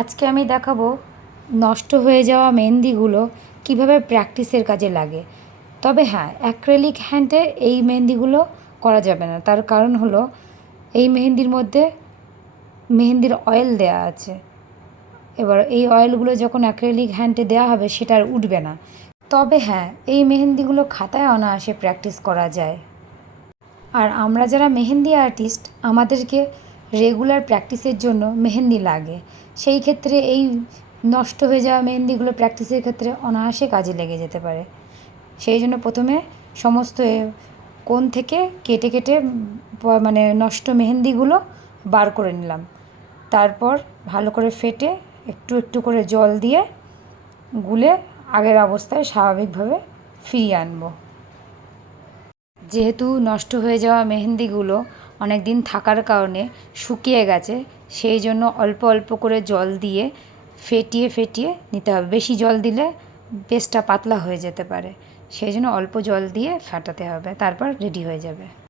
আজকে আমি দেখাবো নষ্ট হয়ে যাওয়া মেহেন্দিগুলো কীভাবে প্র্যাকটিসের কাজে লাগে। তবে হ্যাঁ, অ্যাক্রেলিক হ্যান্ডে এই মেহেন্দিগুলো করা যাবে না। তার কারণ হলো এই মেহেন্দির মধ্যে মেহেন্দির অয়েল দেওয়া আছে। এবার এই অয়েলগুলো যখন অ্যাক্রেলিক হ্যান্ডে দেওয়া হবে সেটা আর উঠবে না। তবে হ্যাঁ, এই মেহেন্দিগুলো খাতায় অনায়াসে প্র্যাকটিস করা যায়। আর আমরা যারা মেহেন্দি আর্টিস্ট, আমাদেরকে রেগুলার প্র্যাকটিসের জন্য মেহেন্দি লাগে। সেই ক্ষেত্রে এই নষ্ট হয়ে যাওয়া মেহেন্দিগুলো প্র্যাকটিসের ক্ষেত্রে অনায়াসে কাজে লেগে যেতে পারে। সেই জন্য প্রথমে সমস্ত কোণ থেকে কেটে কেটে মানে নষ্ট মেহেন্দিগুলো বার করে নিলাম। তারপর ভালো করে ফেটে একটু একটু করে জল দিয়ে গুলে আগের অবস্থায় স্বাভাবিকভাবে ফিরিয়ে আনবো। যেহেতু নষ্ট হয়ে যাওয়া মেহেন্দিগুলো অনেক দিন থাকার কারণে শুকিয়ে গেছে, সেই জন্য অল্প অল্প করে জল দিয়ে ফেটিয়ে ফেটিয়ে নিতে হবে। বেশি জল দিলে বেসটা পাতলা হয়ে যেতে পারে, সেই জন্য অল্প জল দিয়ে ফাটাতে হবে, তারপর রেডি হয়ে যাবে।